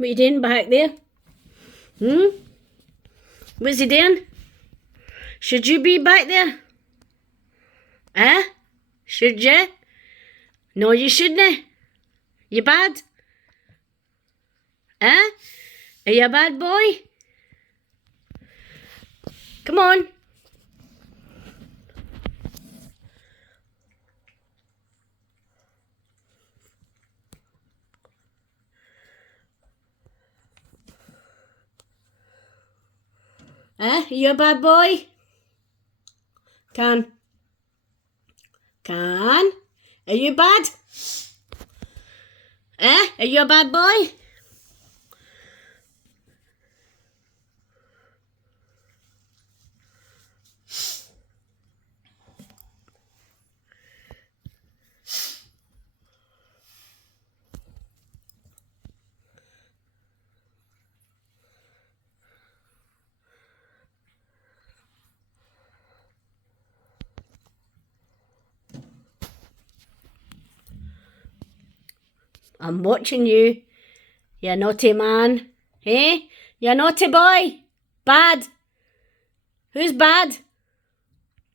What you doing back there? What's he doing? Should you be back there? Should you? No, you shouldn't. You bad? Are you a bad boy? Come on. Are you a bad boy? Khan. Are you bad? Are you a bad boy? I'm watching you, you naughty man. You naughty boy. Bad. Who's bad?